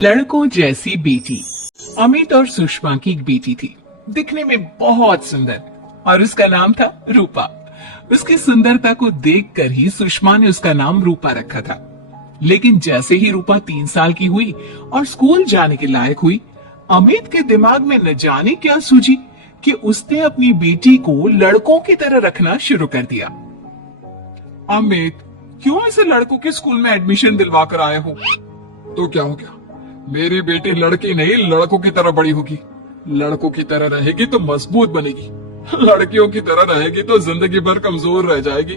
लड़कों जैसी बेटी। अमित और सुषमा की एक बेटी थी, दिखने में बहुत सुंदर, और उसका नाम था रूपा। उसकी सुंदरता को देखकर ही सुषमा ने उसका नाम रूपा रखा था। लेकिन जैसे ही रूपा 3 साल की हुई और स्कूल जाने के लायक हुई, अमित के दिमाग में न जाने क्या सूझी कि उसने अपनी बेटी को लड़कों की तरह रखना शुरू कर दिया। अमित, क्यों ऐसे लड़कों के स्कूल में एडमिशन दिलवा कर आए हो? तो क्या हो गया, मेरी बेटी लड़की नहीं लड़कों की तरह बड़ी होगी। लड़कों की तरह रहेगी तो मजबूत बनेगी, लड़कियों की तरह रहेगी तो जिंदगी भर कमजोर रह जाएगी।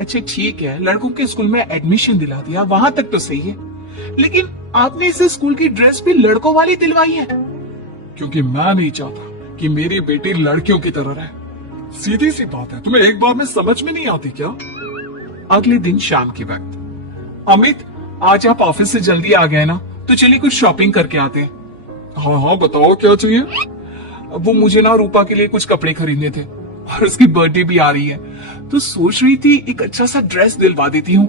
अच्छा ठीक है, लड़कों के स्कूल में एडमिशन दिला दिया, वहां तक तो सही है, लेकिन आपने इसे स्कूल की ड्रेस भी लड़कों वाली दिलवाई है। क्योंकि मैं नहीं चाहता कि मेरी बेटी लड़कियों की तरह रहे। सीधी सी बात है, तुम्हें एक बार में समझ में नहीं आती क्या? अगले दिन शाम के वक्त, अमित आज आप ऑफिस से जल्दी आ गए ना, तो चलिए कुछ शॉपिंग करके आते हैं। हाँ हाँ बताओ क्या चाहिए। वो मुझे ना रूपा के लिए कुछ कपड़े खरीदने थे, और उसकी बर्थडे भी आ रही है, तो सोच रही थी एक अच्छा सा ड्रेस दिलवा देती हूँ।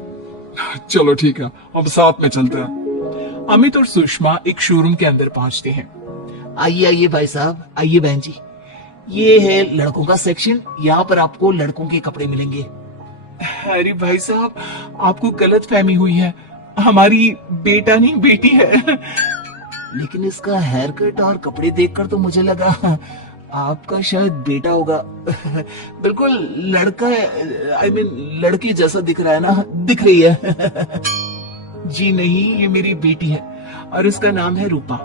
चलो ठीक है, हम साथ में चलते हैं। अमित और सुषमा एक शोरूम के अंदर पहुंचते हैं। आइए आइए भाई साहब, आइए बहन जी, ये है लड़कों का सेक्शन। यहाँ पर आपको लड़कों के कपड़े मिलेंगे। अरे भाई साहब, आपको गलत फहमी हुई है, हमारी बेटा नहीं बेटी है। लेकिन इसका हेयर कट और कपड़े देखकर तो मुझे लगा आपका शायद बेटा होगा। बिल्कुल लड़का, आई मीन लड़की जैसा दिख रहा है ना, दिख रही है। जी नहीं, ये मेरी बेटी है और इसका नाम है रूपा।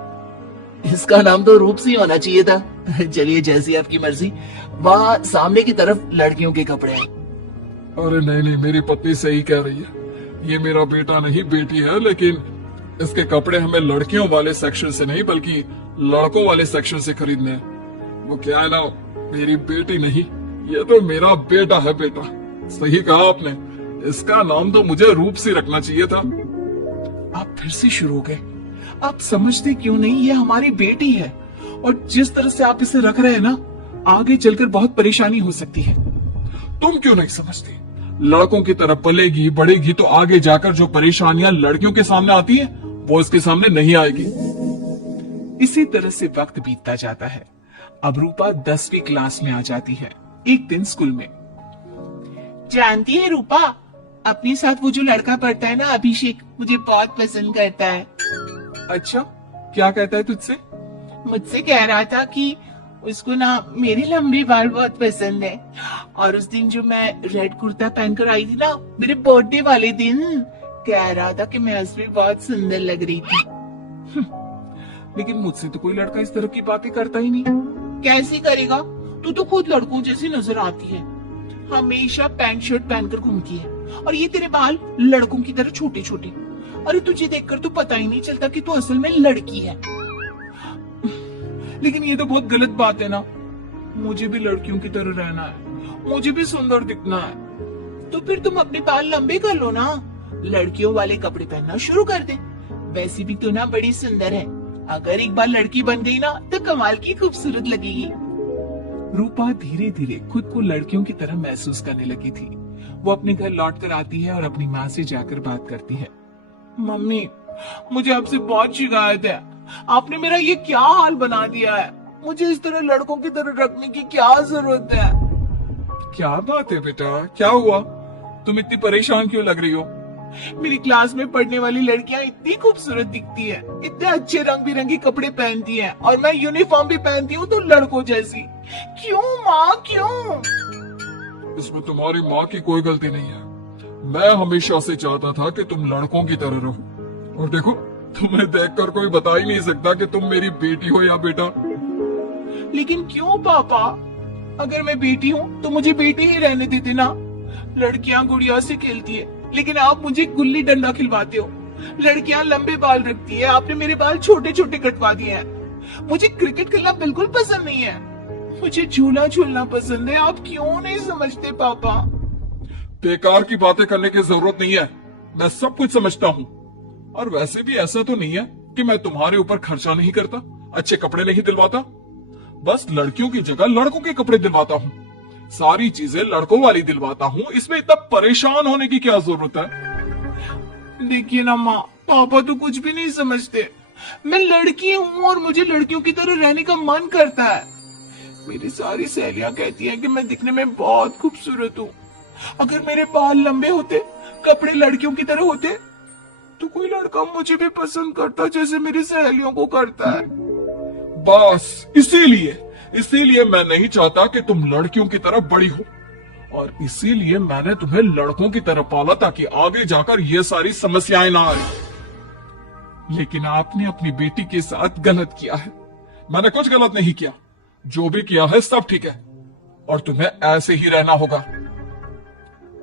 इसका नाम तो रूप सी होना चाहिए था। चलिए जैसी आपकी मर्जी। वहाँ सामने की तरफ लड़कियों के कपड़े हैं। अरे नहीं नहीं, मेरी पत्नी सही कह रही है, ये मेरा बेटा नहीं बेटी है, लेकिन इसके कपड़े हमें लड़कियों वाले सेक्शन से नहीं बल्कि लड़कों वाले सेक्शन से खरीदने हैं। वो क्या है ना, मेरी बेटी नहीं, ये तो मेरा बेटा है। बेटा सही कहा आपने, इसका नाम तो मुझे रूप से रखना चाहिए था। आप फिर से शुरू हो गए। आप समझते क्यों नहीं, ये हमारी बेटी है, और जिस तरह से आप इसे रख रहे हैं ना, आगे चलकर बहुत परेशानी हो सकती है। तुम क्यों नहीं समझती? लड़कों की तरफ पलेगी बढ़ेगी तो आगे जाकर जो परेशानियां लड़कियों के सामने आती है वो इसके सामने नहीं आएगी। इसी तरह से वक्त बीतता जाता है। अब रूपा 10वीं क्लास में आ जाती है। एक दिन स्कूल में, जानती है रूपा, अपने साथ वो जो लड़का पढ़ता है ना, अभिषेक, मुझे बहुत पसंद करता है। अच्छा, क्या कहता है तुझसे? मुझसे कह रहा था कि उसको ना मेरे लंबे बाल बहुत पसंद है, और उस दिन जो मैं रेड कुर्ता पहनकर आई थी ना, मेरे बर्थडे वाले दिन, कह रहा था कि मैं उसमें बहुत सुंदर लग रही थी। लेकिन मुझसे तो कोई लड़का इस तरह की बातें करता ही नहीं। कैसे करेगा, तू तो खुद लड़कों जैसी नजर आती है, हमेशा पैंट शर्ट पहनकर घूमती है, और ये तेरे बाल लड़कों की तरह छोटे छोटे। अरे तुझे देखकर तो पता ही नहीं चलता कि तू असल में लड़की है। लेकिन ये तो बहुत गलत बात है ना, मुझे भी लड़कियों की तरह रहना है, मुझे भी सुंदर दिखना है। तो फिर तुम अपने बाल लंबे कर लो ना, लड़कियों वाले कपड़े पहनना शुरू कर दे। वैसे भी तू ना बड़ी सुंदर है, अगर एक बार लड़की बन गई ना तो कमाल की खूबसूरत लगेगी। रूपा धीरे धीरे खुद को लड़कियों की तरह महसूस करने लगी थी। वो अपने घर लौट कर आती है और अपनी माँ से जाकर बात करती है। मम्मी, मुझे आपसे बहुत शिकायत है, आपने मेरा ये क्या हाल बना दिया है, मुझे इस तरह लड़कों की तरह रखने की क्या जरूरत है। क्या बात है बेटा, क्या हुआ? तुम इतनी परेशान क्यों लग रही हो? मेरी क्लास में पढ़ने वाली लड़कियां इतनी खूबसूरत दिखती है, इतने अच्छे रंग बिरंगे कपड़े पहनती हैं, और मैं यूनिफॉर्म भी पहनती हूँ तो लड़कों जैसी। क्यों माँ, क्यों? इसमें तुम्हारी माँ की कोई गलती नहीं है। मैं हमेशा से चाहता था कि तुम लड़कों की तरह रहो, और देखो तुम्हें देखकर कोई बता ही नहीं सकता कि तुम मेरी बेटी हो या बेटा। लेकिन क्यों पापा, अगर मैं बेटी हूँ तो मुझे बेटी ही रहने देते ना। लड़कियां गुड़िया से खेलती है, लेकिन आप मुझे गुल्ली डंडा खिलवाते हो। लड़कियां लंबे बाल रखती है, आपने मेरे बाल छोटे छोटे कटवा दिए हैं। मुझे क्रिकेट खेलना बिल्कुल पसंद नहीं है, मुझे झूला झूलना पसंद है। आप क्यों नहीं समझते पापा? बेकार की बातें करने की जरूरत नहीं है, मैं सब कुछ समझता हूँ। और वैसे भी ऐसा तो नहीं है कि मैं तुम्हारे ऊपर खर्चा नहीं करता, अच्छे कपड़े नहीं दिलवाता, बस लड़कियों की जगह लड़कों के कपड़े दिलवाता हूँ, सारी चीजें लड़कों वाली दिलवाता हूँ। इसमें इतना परेशान होने की क्या जरूरत है? देखिए ना माँ, पापा तो कुछ भी नहीं समझते। मैं लड़की हूँ और मुझे लड़कियों की तरह रहने का मन करता है। मेरी सारी सहेलियां कहती हैं कि मैं दिखने में बहुत खूबसूरत हूँ। अगर मेरे बाल लंबे होते, कपड़े लड़कियों की तरह होते, तो कोई लड़का मुझे भी पसंद करता जैसे मेरी सहेलियों को करता है। बस इसीलिए मैं नहीं चाहता कि तुम लड़कियों की तरह बड़ी हो, और इसीलिए मैंने तुम्हें लड़कों की तरह पाला ताकि आगे जाकर ये सारी समस्याएं ना आए। लेकिन आपने अपनी बेटी के साथ गलत किया है। मैंने कुछ गलत नहीं किया, जो भी किया है सब ठीक है, और तुम्हें ऐसे ही रहना होगा।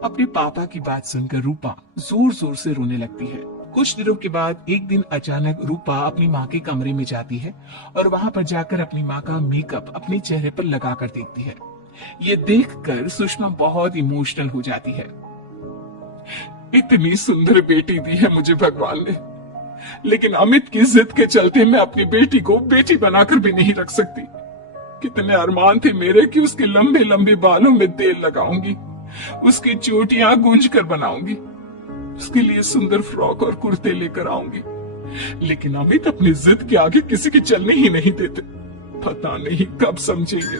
अपने पापा की बात सुनकर रूपा जोर जोर से रोने लगती है। कुछ दिनों के बाद एक दिन अचानक रूपा अपनी माँ के कमरे में जाती है और वहां पर जाकर अपनी माँ का मेकअप अपने चेहरे पर लगाकर देखती है। ये देखकर सुषमा बहुत इमोशनल हो जाती है। इतनी सुंदर बेटी दी है मुझे भगवान ने, लेकिन अमित की जिद के चलते मैं अपनी बेटी को बेटी बनाकर भी नहीं रख सकती। कितने अरमान थे मेरे कि उसके लंबे लंबे बालों में तेल लगाऊंगी, उसकी चोटियां गूंज कर बनाऊंगी, उसके लिए सुंदर फ्रॉक और कुर्ते लेकर आऊंगी। लेकिन अमित अपनी जिद के आगे किसी की चलने ही नहीं देते। पता नहीं कब समझेंगे।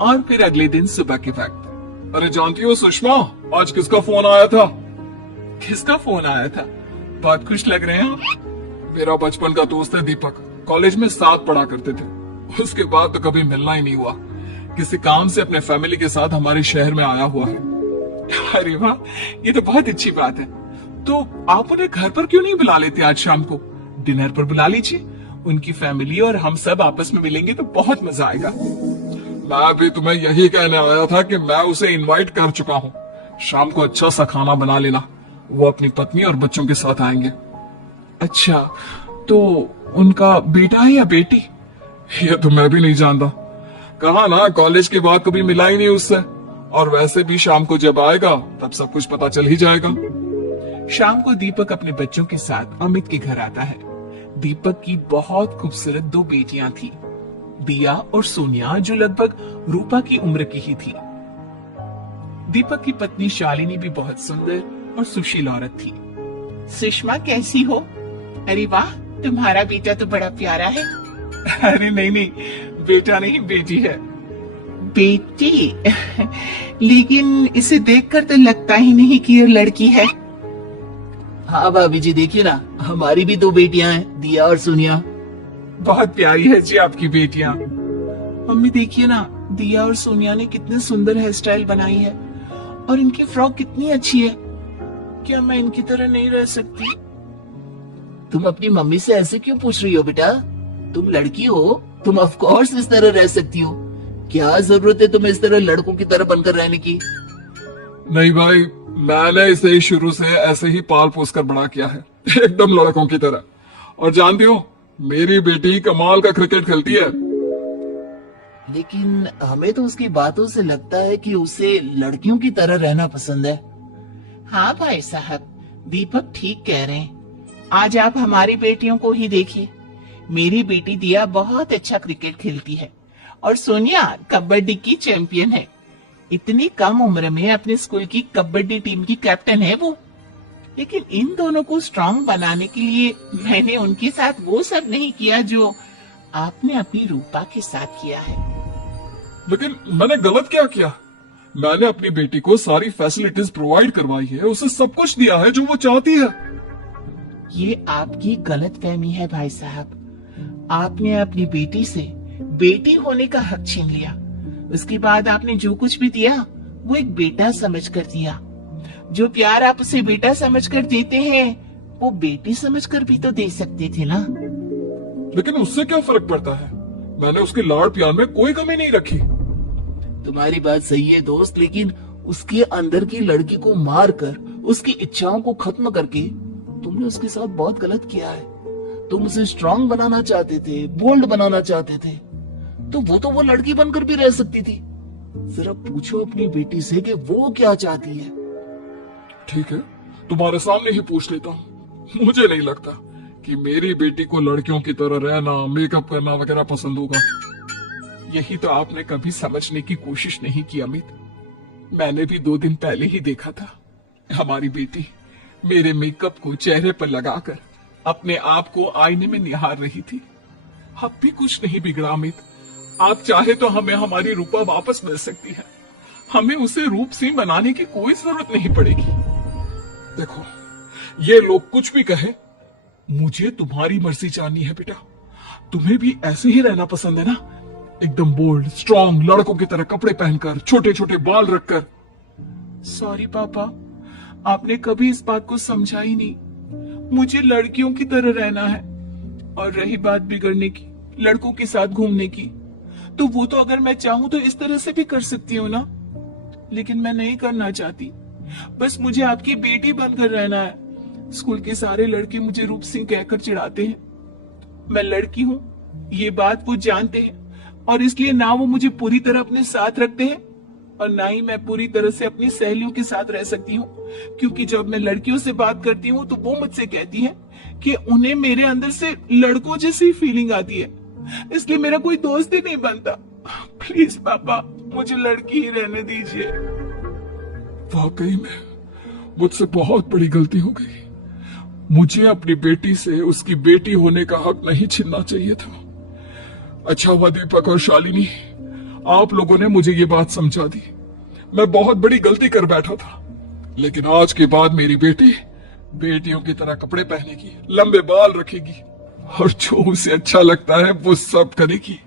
और फिर अगले दिन सुबह के वक्त, अरे जानती हो सुषमा, आज किसका फोन आया था? किसका फोन आया था? बहुत खुश लग रहे हैं आप। मेरा बचपन का दोस्त है दीपक, कॉलेज में साथ पढ़ा करते थे। उसके बाद तो कभी मिलना ही नहीं हुआ। किसी काम से अपने फैमिली के साथ हमारे शहर में आया हुआ है। अरे वाह, ये तो बहुत अच्छी बात है। तो आप उन्हें घर पर क्यों नहीं बुला लेते? आज शाम को डिनर पर बुला लीजिए। उनकी फैमिली और हम सब आपस में मिलेंगे तो बहुत मजा आएगा। मैं भी तुम्हें यही कहने आया था कि मैं उसे इनवाइट कर चुका हूँ। शाम को अच्छा सा खाना बना लेना, वो अपनी पत्नी और बच्चों के साथ आएंगे। अच्छा, तो उनका बेटा है या बेटी? ये तो मैं भी नहीं जानता। कहा ना, कॉलेज के बाद कभी मिला ही नहीं उससे, और वैसे भी शाम को जब आएगा तब सब कुछ पता चल ही जाएगा। शाम को दीपक अपने बच्चों के साथ अमित के घर आता है। दीपक की बहुत खूबसूरत दो बेटियां थी, दिया और सोनिया, जो लगभग रूपा की उम्र की ही थी। दीपक की पत्नी शालिनी भी बहुत सुंदर और सुशील औरत थी। सुषमा कैसी हो? अरे वाह, तुम्हारा बेटा तो बड़ा प्यारा है। अरे नहीं, बेटा नहीं, बेटी है। बेटी? लेकिन इसे देखकर तो लगता ही नहीं कि ये लड़की है। हाँ भाभी जी, देखिए ना, हमारी भी दो बेटियां हैं, दिया और सोनिया। बहुत प्यारी है जी आपकी बेटियां। मम्मी देखिए ना, दिया और सोनिया ने कितने सुंदर हेयर स्टाइल बनाई है, और इनकी फ्रॉक कितनी अच्छी है। क्या मैं इनकी तरह नहीं रह सकती? तुम अपनी मम्मी से ऐसे क्यों पूछ रही हो बेटा? तुम लड़की हो, तुम ऑफ कोर्स इस तरह रह सकती हो। क्या जरूरत है तुम्हें इस तरह लड़कों की तरह बनकर रहने की? नहीं भाई, मैंने इसे शुरू से ऐसे ही पाल पोस कर बड़ा किया है, एकदम लड़कों की तरह। और जानती हो, मेरी बेटी कमाल का क्रिकेट खेलती है। लेकिन हमें तो उसकी बातों से लगता है कि उसे लड़कियों की तरह रहना पसंद है। हाँ भाई साहब, दीपक ठीक कह रहे हैं। आज आप हमारी बेटियों को ही देखिए। मेरी बेटी दिया बहुत अच्छा क्रिकेट खेलती है, और सोनिया कबड्डी की चैंपियन है। इतनी कम उम्र में अपने स्कूल की कबड्डी टीम की कैप्टन है वो। लेकिन इन दोनों को स्ट्रांग बनाने के लिए मैंने उनके साथ वो सब नहीं किया जो आपने अपनी रूपा के साथ किया है। लेकिन मैंने गलत क्या किया? मैंने अपनी बेटी को सारी फैसिलिटीज प्रोवाइड करवाई है, उसे सब कुछ दिया है जो वो चाहती है। ये आपकी गलतफहमी है भाई साहब। आपने अपनी बेटी से बेटी होने का हक छीन लिया। उसके बाद आपने जो कुछ भी दिया वो एक बेटा समझकर दिया। जो प्यार आप उसे बेटा समझकर देते हैं वो बेटी समझकर भी तो दे सकते थे ना। लेकिन उससे क्या फर्क पड़ता है? मैंने उसके लाड़ प्यार में कोई कमी नहीं रखी। तुम्हारी बात सही है दोस्त, लेकिन उसके अंदर की लड़की को मारकर उसकी इच्छाओं को खत्म करके तुमने उसके साथ बहुत गलत किया है। तुम उसे स्ट्रांग बनाना चाहते थे, बोल्ड बनाना चाहते थे, तो वो लड़की बनकर भी रह सकती थी। जरा पूछो अपनी बेटी से कि वो क्या चाहती है। ठीक है, तुम्हारे सामने ही पूछ लेता हूँ। मुझे नहीं लगता कि मेरी बेटी को लड़कियों की तरह रहना, मेकअप करना वगैरह पसंद होगा। यही तो आपने कभी समझने की कोशिश नहीं की अमित। मैंने भी 2 दिन पहले ही देखा था। हमारी बेटी मेरे मेकअप को चेहरे पर लगाकर अपने आप को आईने में निहार रही थी। अब भी कुछ नहीं बिगड़ा अमित। आप चाहे तो हमें हमारी रूपा वापस मिल सकती है। हमें उसे रूप सिंह बनाने की कोई जरूरत नहीं पड़ेगी। देखो, ये लोग कुछ भी कहे, मुझे तुम्हारी मर्जी जाननी है बेटा। तुम्हें भी ऐसे ही रहना पसंद है ना? एकदम बोल्ड, स्ट्रॉन्ग, लड़कों की तरह कपड़े पहनकर, छोटे छोटे बाल रखकर। सॉरी पापा, आपने कभी इस बात को समझा ही नहीं। मुझे लड़कियों की तरह रहना है। और रही बात बिगड़ने की, लड़कों के साथ घूमने की, तो वो तो अगर मैं चाहूं तो इस तरह से भी कर सकती हूँ ना। लेकिन मैं नहीं करना चाहती। बस मुझे आपकी बेटी बनकर रहना है। स्कूल के सारे लड़के मुझे रूप सिंह कहकर चिढ़ाते हैं। मैं लड़की हूँ, ये बात वो जानते हैं, और इसलिए ना वो मुझे पूरी तरह अपने साथ रखते हैं और ना ही मैं पूरी तरह से अपनी सहेलियों के साथ रह सकती हूँ। क्योंकि जब मैं लड़कियों से बात करती हूँ तो वो मुझसे कहती है कि उन्हें मेरे अंदर से लड़कों जैसी फीलिंग आती है, इसलिए मेरा कोई दोस्त ही नहीं बनता। प्लीज पापा, मुझे लड़की ही रहने दीजिए। वाकई में मुझसे बहुत बड़ी गलती हो गई। मुझे अपनी बेटी से उसकी बेटी होने का हक नहीं छीनना चाहिए था। अच्छा हुआ दीपक और शालिनी, आप लोगों ने मुझे ये बात समझा दी। मैं बहुत बड़ी गलती कर बैठा था, लेकिन आज के बाद मेरी बेटी बेटियों की तरह कपड़े पहनेगी, लंबे बाल रखेगी और जो उसे अच्छा लगता है वो सब करेगी।